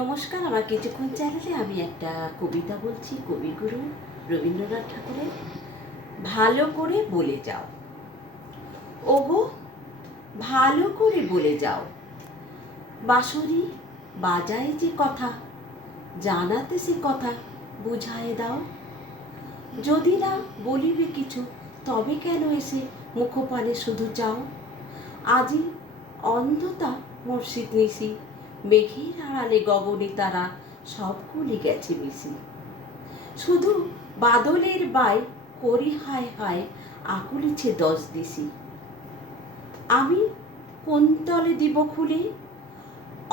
নমস্কার, আমার কিছুক্ষণ চ্যানেলে আমি একটা কবিতা বলছি কবিগুরু রবীন্দ্রনাথ ঠাকুরের। ভালো করে বলে যাও। ওগো, ভালো করে বলে যাও, বাঁশরি বাজায় যে কথা, জানাতে সে কথা বুঝায়ে দাও। যদি না বলিবে কিছু, তবে কেন এসে মুখপানে শুধু চাও। আজি অন্ধতা মসজিদ নিশি, মেঘের আড়ালে গগনে তারা সবগুলি গেছে মিশি। শুধু বাদলের বাই করি হায় হায়, আকুলিছে 10 দিশি। আমি কোন তলে দিব খুলে,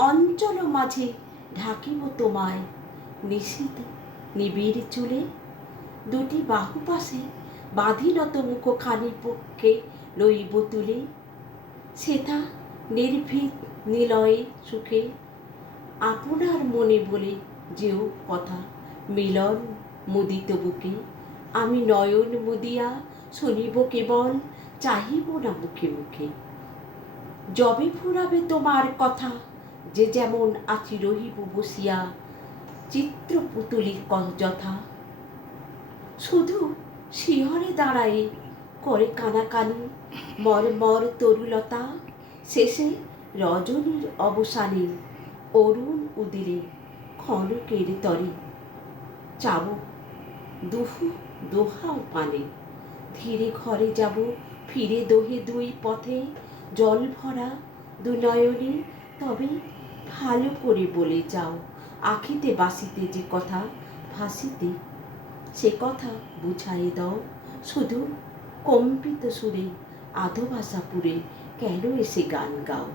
অঞ্চল মাঝে ঢাকিব তোমায়, নিশীথ নিবিড় চুলে। দুটি বাহু পাশে বাঁধিনত মুখখানি পক্ষে লইব তুলে। সেথা নির্ভীক নিলয়ে সুখে, আপনার মনে বলে যেও কথা, মিলন মুদিত বুকে। আমি নয়ন মুদিয়া শুনিব কেবল, চাহিব না মুখে মুখে। যবে ফুরাবে তোমার কথা, যে যেমন আছি রহিব বসিয়া, চিত্র পুতুলি যথা। শুধু শিহরে দাঁড়ায়ে করে কানাকানি মরমর তরুলতা। শেষে রজনীর অবসানে অরুণ উদিরে খনকের তরে, চাব দুহু দোহাও পানে। ধীরে ঘরে যাব, ফিরে দোহে দুই পথে, জল ভরা দু নয়নে। তবে ভালো করে বলে যাও, আখিতে বাসিতে যে কথা ভাসিতে, সে কথা বুঝাই দাও। শুধু কম্পিত সুরে আধো ভাষা পুরে কেন এসে গান গাও।